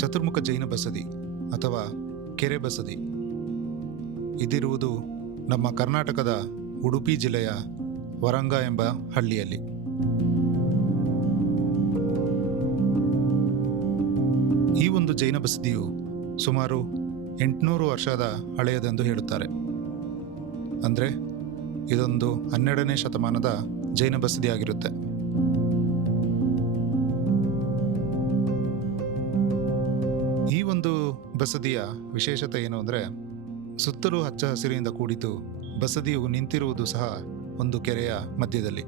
ಚತುರ್ಮುಖ ಜೈನ ಬಸದಿ ಅಥವಾ ಕೆರೆ ಬಸದಿ ಇದಿರುವುದು ನಮ್ಮ ಕರ್ನಾಟಕದ ಉಡುಪಿ ಜಿಲ್ಲೆಯ ವರಂಗ ಎಂಬ ಹಳ್ಳಿಯಲ್ಲಿ. ಈ ಒಂದು ಜೈನ ಬಸದಿಯು ಸುಮಾರು 800 ವರ್ಷದ ಹಳೆಯದೆಂದು ಹೇಳುತ್ತಾರೆ. ಅಂದರೆ ಇದೊಂದು 12ನೇ ಶತಮಾನದ ಜೈನ ಬಸದಿಯಾಗಿರುತ್ತೆ. ಈ ಒಂದು ಬಸದಿಯ ವಿಶೇಷತೆ ಏನು ಅಂದರೆ, ಸುತ್ತಲೂ ಹಚ್ಚ ಹಸಿರಿನಿಂದ ಕೂಡಿದ್ದು ಬಸದಿಯು ನಿಂತಿರುವುದು ಸಹ ಒಂದು ಕೆರೆಯ ಮಧ್ಯದಲ್ಲಿ.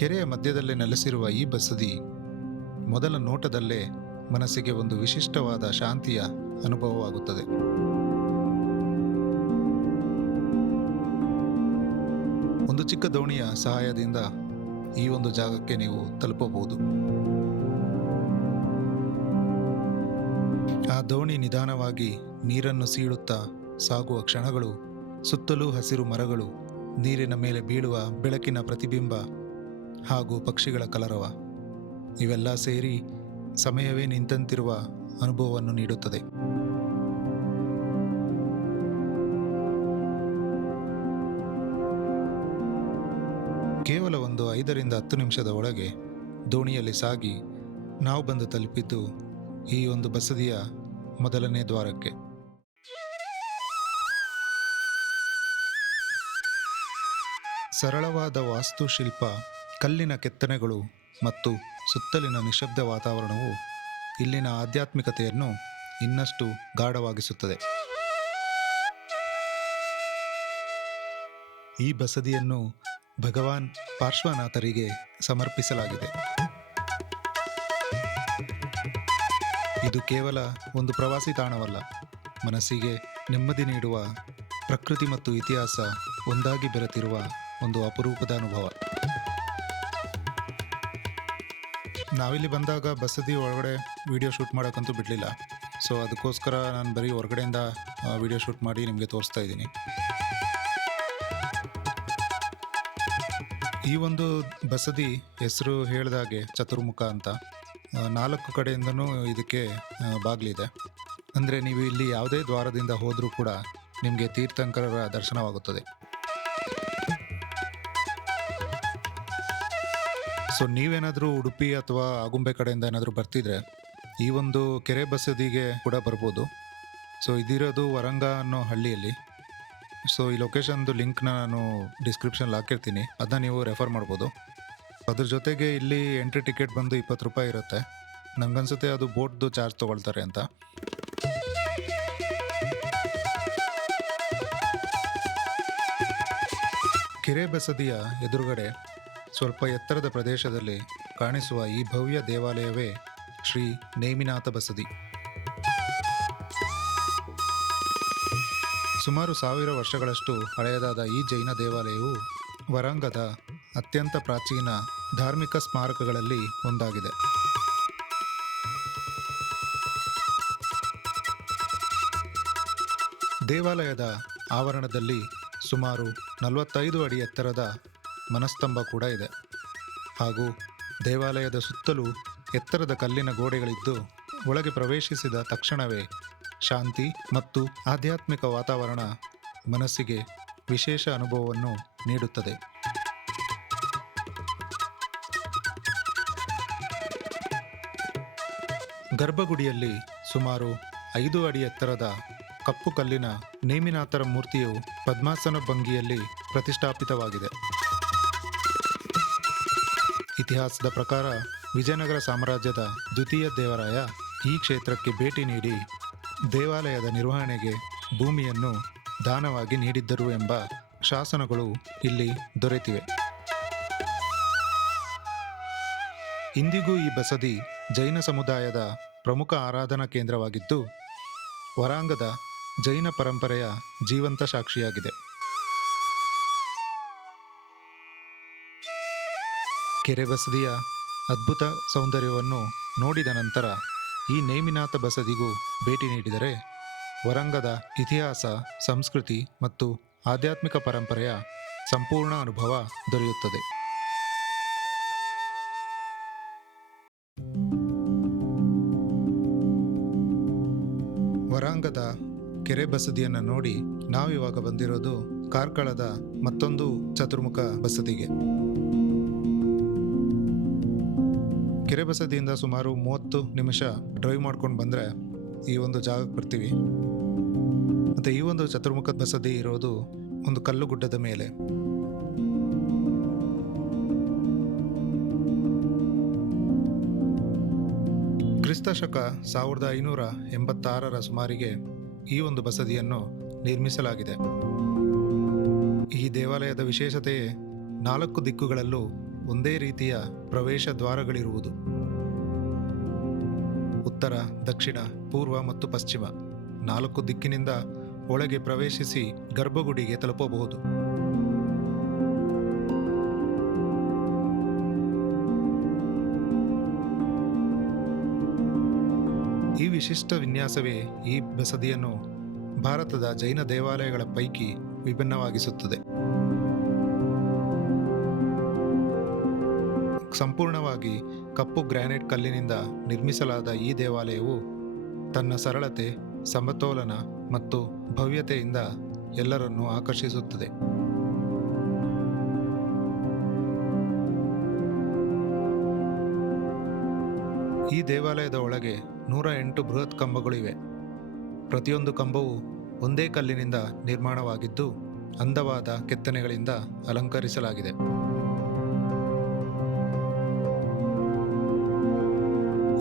ಕೆರೆಯ ಮಧ್ಯದಲ್ಲೇ ನೆಲೆಸಿರುವ ಈ ಬಸದಿ ಮೊದಲ ನೋಟದಲ್ಲೇ ಮನಸ್ಸಿಗೆ ಒಂದು ವಿಶಿಷ್ಟವಾದ ಶಾಂತಿಯ ಅನುಭವವಾಗುತ್ತದೆ. ಒಂದು ಚಿಕ್ಕ ದೋಣಿಯ ಸಹಾಯದಿಂದ ಈ ಒಂದು ಜಾಗಕ್ಕೆ ನೀವು ತಲುಪಬಹುದು. ಆ ದೋಣಿ ನಿಧಾನವಾಗಿ ನೀರನ್ನು ಸೀಳುತ್ತಾ ಸಾಗುವ ಕ್ಷಣಗಳು, ಸುತ್ತಲೂ ಹಸಿರು ಮರಗಳು, ನೀರಿನ ಮೇಲೆ ಬೀಳುವ ಬೆಳಕಿನ ಪ್ರತಿಬಿಂಬ ಹಾಗೂ ಪಕ್ಷಿಗಳ ಕಲರವ, ಇವೆಲ್ಲ ಸೇರಿ ಸಮಯವೇ ನಿಂತಂತಿರುವ ಅನುಭವವನ್ನು ನೀಡುತ್ತದೆ. ಕೇವಲ ಒಂದು 5 ರಿಂದ 10 ನಿಮಿಷದ ಒಳಗೆ ದೋಣಿಯಲ್ಲಿ ಸಾಗಿ ನಾವು ಬಂದು ತಲುಪಿದ್ದು ಈ ಒಂದು ಬಸದಿಯ ಮೊದಲನೇ ದ್ವಾರಕ್ಕೆ. ಸರಳವಾದ ವಾಸ್ತುಶಿಲ್ಪ, ಕಲ್ಲಿನ ಕೆತ್ತನೆಗಳು ಮತ್ತು ಸುತ್ತಲಿನ ನಿಶಬ್ದ ವಾತಾವರಣವು ಇಲ್ಲಿನ ಆಧ್ಯಾತ್ಮಿಕತೆಯನ್ನು ಇನ್ನಷ್ಟು ಗಾಢವಾಗಿಸುತ್ತದೆ. ಈ ಬಸದಿಯನ್ನು ಭಗವಾನ್ ಪಾರ್ಶ್ವನಾಥರಿಗೆ ಸಮರ್ಪಿಸಲಾಗಿದೆ. ಇದು ಕೇವಲ ಒಂದು ಪ್ರವಾಸಿ ತಾಣವಲ್ಲ, ಮನಸ್ಸಿಗೆ ನೆಮ್ಮದಿ ನೀಡುವ, ಪ್ರಕೃತಿ ಮತ್ತು ಇತಿಹಾಸ ಒಂದಾಗಿ ಬೆರೆತಿರುವ ಒಂದು ಅಪರೂಪದ ಅನುಭವ. ನಾವಿಲ್ಲಿ ಬಂದಾಗ ಬಸದಿ ಒಳಗಡೆ ವಿಡಿಯೋ ಶೂಟ್ ಮಾಡೋಕ್ಕಂತೂ ಬಿಡಲಿಲ್ಲ. ಸೊ ಅದಕ್ಕೋಸ್ಕರ ನಾನು ಬರೀ ಹೊರಗಡೆಯಿಂದ ವಿಡಿಯೋ ಶೂಟ್ ಮಾಡಿ ನಿಮಗೆ ತೋರಿಸ್ತಾ ಇದ್ದೀನಿ. ಈ ಒಂದು ಬಸದಿ ಹೆಸರು ಹೇಳಿದಾಗೆ ಚತುರ್ಮುಖ ಅಂತ, 4 ಕಡೆಯಿಂದನೂ ಇದಕ್ಕೆ ಬಾಗಿಲಿದೆ. ಅಂದರೆ ನೀವು ಇಲ್ಲಿ ಯಾವುದೇ ದ್ವಾರದಿಂದ ಹೋದರೂ ಕೂಡ ನಿಮಗೆ ತೀರ್ಥಂಕರರ ದರ್ಶನವಾಗುತ್ತದೆ. ಸೊ ನೀವೇನಾದರೂ ಉಡುಪಿ ಅಥವಾ ಆಗುಂಬೆ ಕಡೆಯಿಂದ ಏನಾದರೂ ಬರ್ತಿದ್ರೆ ಈ ಒಂದು ಕೆರೆ ಬಸದಿಗೆ ಕೂಡ ಬರ್ಬೋದು. ಸೊ ಇದಿರೋದು ವರಂಗ ಅನ್ನೋ ಹಳ್ಳಿಯಲ್ಲಿ. ಸೊ ಈ ಲೊಕೇಶನ್ದು ಲಿಂಕ್ನ ನಾನು ಡಿಸ್ಕ್ರಿಪ್ಷನ್ಲಿ ಹಾಕಿರ್ತೀನಿ, ಅದನ್ನ ನೀವು ರೆಫರ್ ಮಾಡ್ಬೋದು. ಅದ್ರ ಜೊತೆಗೆ ಇಲ್ಲಿ ಎಂಟ್ರಿ ಟಿಕೆಟ್ ಬಂದು 20 ರೂಪಾಯಿ ಇರುತ್ತೆ. ನನಗನ್ಸುತ್ತೆ ಅದು ಬೋಟ್ದು ಚಾರ್ಜ್ ತೊಗೊಳ್ತಾರೆ ಅಂತ. ಕೆರೆ ಬಸದಿಯ ಎದುರುಗಡೆ ಸ್ವಲ್ಪ ಎತ್ತರದ ಪ್ರದೇಶದಲ್ಲಿ ಕಾಣಿಸುವ ಈ ಭವ್ಯ ದೇವಾಲಯವೇ ಶ್ರೀ ನೇಮಿನಾಥ ಬಸದಿ. ಸುಮಾರು 1000 ವರ್ಷಗಳಷ್ಟು ಹಳೆಯದಾದ ಈ ಜೈನ ದೇವಾಲಯವು ವರಂಗದ ಅತ್ಯಂತ ಪ್ರಾಚೀನ ಧಾರ್ಮಿಕ ಸ್ಮಾರಕಗಳಲ್ಲಿ ಒಂದಾಗಿದೆ. ದೇವಾಲಯದ ಆವರಣದಲ್ಲಿ ಸುಮಾರು 45 ಅಡಿ ಎತ್ತರದ ಮನಸ್ತಂಭ ಕೂಡ ಇದೆ. ಹಾಗೂ ದೇವಾಲಯದ ಸುತ್ತಲೂ ಎತ್ತರದ ಕಲ್ಲಿನ ಗೋಡೆಗಳಿದ್ದು, ಒಳಗೆ ಪ್ರವೇಶಿಸಿದ ತಕ್ಷಣವೇ ಶಾಂತಿ ಮತ್ತು ಆಧ್ಯಾತ್ಮಿಕ ವಾತಾವರಣ ಮನಸ್ಸಿಗೆ ವಿಶೇಷ ಅನುಭವವನ್ನು ನೀಡುತ್ತದೆ. ಗರ್ಭಗುಡಿಯಲ್ಲಿ ಸುಮಾರು 5 ಅಡಿ ಎತ್ತರದ ಕಪ್ಪು ಕಲ್ಲಿನ ನೇಮಿನಾಥರ ಮೂರ್ತಿಯು ಪದ್ಮಾಸನ ಭಂಗಿಯಲ್ಲಿ ಪ್ರತಿಷ್ಠಾಪಿತವಾಗಿದೆ. ಇತಿಹಾಸದ ಪ್ರಕಾರ ವಿಜಯನಗರ ಸಾಮ್ರಾಜ್ಯದ ದ್ವಿತೀಯ ದೇವರಾಯ ಈ ಕ್ಷೇತ್ರಕ್ಕೆ ಭೇಟಿ ನೀಡಿ ದೇವಾಲಯದ ನಿರ್ವಹಣೆಗೆ ಭೂಮಿಯನ್ನು ದಾನವಾಗಿ ನೀಡಿದ್ದರು ಎಂಬ ಶಾಸನಗಳು ಇಲ್ಲಿ ದೊರೆತಿವೆ. ಇಂದಿಗೂ ಈ ಬಸದಿ ಜೈನ ಸಮುದಾಯದ ಪ್ರಮುಖ ಆರಾಧನಾ ಕೇಂದ್ರವಾಗಿದ್ದು, ವರಾಂಗದ ಜೈನ ಪರಂಪರೆಯ ಜೀವಂತ ಸಾಕ್ಷಿಯಾಗಿದೆ. ಕೆರೆ ಬಸದಿಯ ಅದ್ಭುತ ಸೌಂದರ್ಯವನ್ನು ನೋಡಿದ ನಂತರ ಈ ನೇಮಿನಾಥ ಬಸದಿಗೂ ಭೇಟಿ ನೀಡಿದರೆ ವರಂಗದ ಇತಿಹಾಸ, ಸಂಸ್ಕೃತಿ ಮತ್ತು ಆಧ್ಯಾತ್ಮಿಕ ಪರಂಪರೆಯ ಸಂಪೂರ್ಣ ಅನುಭವ ದೊರೆಯುತ್ತದೆ. ಕಾರ್ಕಳದ ಕೆರೆ ಬಸದಿಯನ್ನು ನೋಡಿ ನಾವಿವಾಗ ಬಂದಿರೋದು ಕಾರ್ಕಳದ ಮತ್ತೊಂದು ಚತುರ್ಮುಖ ಬಸದಿಗೆ. ಕೆರೆ ಬಸದಿಯಿಂದ ಸುಮಾರು 30 ನಿಮಿಷ ಡ್ರೈವ್ ಮಾಡ್ಕೊಂಡು ಬಂದರೆ ಈ ಒಂದು ಜಾಗಕ್ಕೆ ಬರ್ತೀವಿ. ಮತ್ತು ಈ ಒಂದು ಚತುರ್ಮುಖ ಬಸದಿ ಇರೋದು ಒಂದು ಕಲ್ಲು ಗುಡ್ಡದ ಮೇಲೆ. ಕ್ರಿಸ್ತ ಶಕ 1586 ಸುಮಾರಿಗೆ ಈ ಒಂದು ಬಸದಿಯನ್ನು ನಿರ್ಮಿಸಲಾಗಿದೆ. ಈ ದೇವಾಲಯದ ವಿಶೇಷತೆಯೇ 4 ದಿಕ್ಕುಗಳಲ್ಲೂ ಒಂದೇ ರೀತಿಯ ಪ್ರವೇಶ ದ್ವಾರಗಳಿರುವುದು. ಉತ್ತರ, ದಕ್ಷಿಣ, ಪೂರ್ವ ಮತ್ತು ಪಶ್ಚಿಮ 4 ದಿಕ್ಕಿನಿಂದ ಒಳಗೆ ಪ್ರವೇಶಿಸಿ ಗರ್ಭಗುಡಿಗೆ ತಲುಪಬಹುದು. ಈ ವಿಶಿಷ್ಟ ವಿನ್ಯಾಸವೇ ಈ ಬಸದಿಯನ್ನು ಭಾರತದ ಜೈನ ದೇವಾಲಯಗಳ ಪೈಕಿ ವಿಭಿನ್ನವಾಗಿಸುತ್ತದೆ. ಸಂಪೂರ್ಣವಾಗಿ ಕಪ್ಪು ಗ್ರಾನೈಟ್ ಕಲ್ಲಿನಿಂದ ನಿರ್ಮಿಸಲಾದ ಈ ದೇವಾಲಯವು ತನ್ನ ಸರಳತೆ, ಸಮತೋಲನ ಮತ್ತು ಭವ್ಯತೆಯಿಂದ ಎಲ್ಲರನ್ನೂ ಆಕರ್ಷಿಸುತ್ತದೆ. ಈ ದೇವಾಲಯದ ಒಳಗೆ 108 ಬೃಹತ್ ಕಂಬಗಳಿವೆ. ಪ್ರತಿಯೊಂದು ಕಂಬವು ಒಂದೇ ಕಲ್ಲಿನಿಂದ ನಿರ್ಮಾಣವಾಗಿದ್ದು ಅಂದವಾದ ಕೆತ್ತನೆಗಳಿಂದ ಅಲಂಕರಿಸಲಾಗಿದೆ.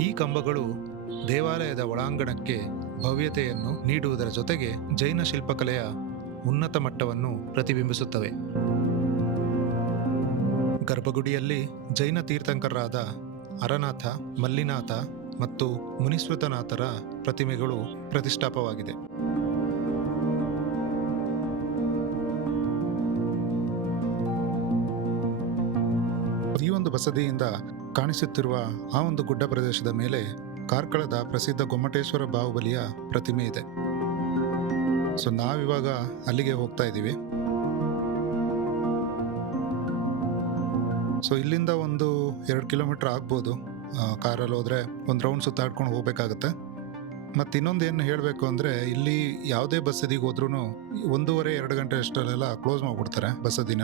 ಈ ಕಂಬಗಳು ದೇವಾಲಯದ ಒಳಾಂಗಣಕ್ಕೆ ಭವ್ಯತೆಯನ್ನು ನೀಡುವುದರ ಜೊತೆಗೆ ಜೈನ ಶಿಲ್ಪಕಲೆಯ ಉನ್ನತ ಮಟ್ಟವನ್ನು ಪ್ರತಿಬಿಂಬಿಸುತ್ತವೆ. ಗರ್ಭಗುಡಿಯಲ್ಲಿ ಜೈನ ತೀರ್ಥಂಕರರಾದ ಅರನಾಥ, ಮಲ್ಲಿನಾಥ ಮತ್ತು ಮುನಿಸೃತನಾಥರ ಪ್ರತಿಮೆಗಳು ಪ್ರತಿಷ್ಠಾಪವಾಗಿದೆ. ಈ ಒಂದು ಬಸದಿಯಿಂದ ಕಾಣಿಸುತ್ತಿರುವ ಆ ಒಂದು ಗುಡ್ಡ ಪ್ರದೇಶದ ಮೇಲೆ ಕಾರ್ಕಳದ ಪ್ರಸಿದ್ಧ ಗೊಮ್ಮಟೇಶ್ವರ ಬಾಹುಬಲಿಯ ಪ್ರತಿಮೆ ಇದೆ. ಸೊ ನಾವಿವಾಗ ಅಲ್ಲಿಗೆ ಹೋಗ್ತಾ ಇದ್ದೀವಿ. ಸೊ ಇಲ್ಲಿಂದ ಒಂದು 2 ಕಿಲೋಮೀಟರ್ ಆಗ್ಬೋದು. ಕಾರಲ್ಲಿ ಹೋದರೆ ಒಂದು ರೌಂಡ್ ಸುತ್ತಾಡ್ಕೊಂಡು ಹೋಗ್ಬೇಕಾಗತ್ತೆ. ಮತ್ತು ಇನ್ನೊಂದು ಏನು ಹೇಳಬೇಕು ಅಂದರೆ, ಇಲ್ಲಿ ಯಾವುದೇ ಬಸದಿಗೆ ಹೋದ್ರೂ 1.5-2 ಗಂಟೆ ಅಷ್ಟರಲ್ಲೆಲ್ಲ ಕ್ಲೋಸ್ ಮಾಡಿಬಿಡ್ತಾರೆ ಬಸದಿನ.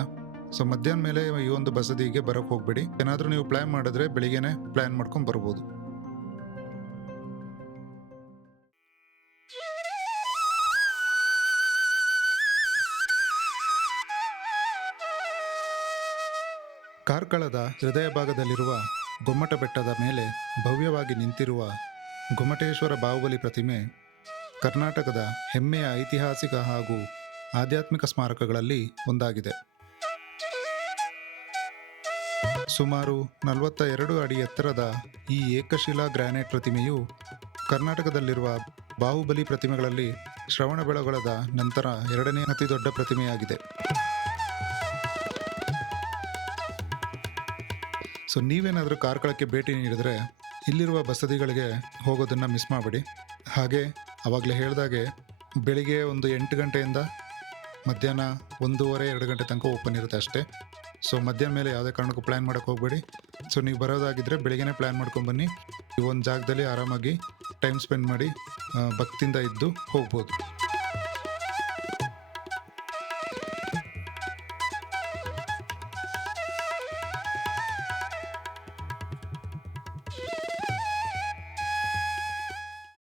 ಸೊ ಮಧ್ಯಾಹ್ನ ಮೇಲೆ ಈ ಒಂದು ಬಸದಿಗೆ ಬರೋಕ್ಕೆ ಹೋಗ್ಬೇಡಿ. ಏನಾದರೂ ನೀವು ಪ್ಲ್ಯಾನ್ ಮಾಡಿದ್ರೆ ಬೆಳಿಗ್ಗೆನೆ ಪ್ಲ್ಯಾನ್ ಮಾಡ್ಕೊಂಡು ಬರ್ಬೋದು. ಕಾರ್ಕಳದ ಹೃದಯ ಭಾಗದಲ್ಲಿರುವ ಗೊಮ್ಮಟ ಬೆಟ್ಟದ ಮೇಲೆ ಭವ್ಯವಾಗಿ ನಿಂತಿರುವ ಗೊಮ್ಮಟೇಶ್ವರ ಬಾಹುಬಲಿ ಪ್ರತಿಮೆ ಕರ್ನಾಟಕದ ಹೆಮ್ಮೆಯ ಐತಿಹಾಸಿಕ ಹಾಗೂ ಆಧ್ಯಾತ್ಮಿಕ ಸ್ಮಾರಕಗಳಲ್ಲಿ ಒಂದಾಗಿದೆ. ಸುಮಾರು 42 ಅಡಿ ಎತ್ತರದ ಈ ಏಕಶಿಲಾ ಗ್ರಾನೈಟ್ ಪ್ರತಿಮೆಯು ಕರ್ನಾಟಕದಲ್ಲಿರುವ ಬಾಹುಬಲಿ ಪ್ರತಿಮೆಗಳಲ್ಲಿ ಶ್ರವಣಬೆಳಗೊಳದ ನಂತರ 2ನೇ ಅತಿ ದೊಡ್ಡ ಪ್ರತಿಮೆಯಾಗಿದೆ. ಸೊ ನೀವೇನಾದರೂ ಕಾರ್ಕಳಕ್ಕೆ ಭೇಟಿ ನೀಡಿದರೆ ಇಲ್ಲಿರುವ ಬಸದಿಗಳಿಗೆ ಹೋಗೋದನ್ನು ಮಿಸ್ ಮಾಡಬೇಡಿ. ಹಾಗೆ ಆವಾಗಲೇ ಹೇಳಿದಾಗೆ ಬೆಳಿಗ್ಗೆ ಒಂದು 8 ಗಂಟೆಯಿಂದ ಮಧ್ಯಾಹ್ನ 1:30-2 ಗಂಟೆ ತನಕ ಓಪನ್ ಇರುತ್ತೆ ಅಷ್ಟೇ. ಸೊ ಮಧ್ಯಾಹ್ನ ಮೇಲೆ ಯಾವುದೇ ಕಾರಣಕ್ಕೂ ಪ್ಲ್ಯಾನ್ ಮಾಡೋಕ್ಕೆ ಹೋಗಬೇಡಿ. ಸೊ ನೀವು ಬರೋದಾಗಿದ್ದರೆ ಬೆಳಿಗ್ಗೆನೇ ಪ್ಲ್ಯಾನ್ ಮಾಡ್ಕೊಂಡ್ಬನ್ನಿ. ಈ ಒಂದು ಜಾಗದಲ್ಲಿ ಆರಾಮಾಗಿ ಟೈಮ್ ಸ್ಪೆಂಡ್ ಮಾಡಿ ಭಕ್ತಿಯಿಂದ ಇದ್ದು ಹೋಗ್ಬೋದು.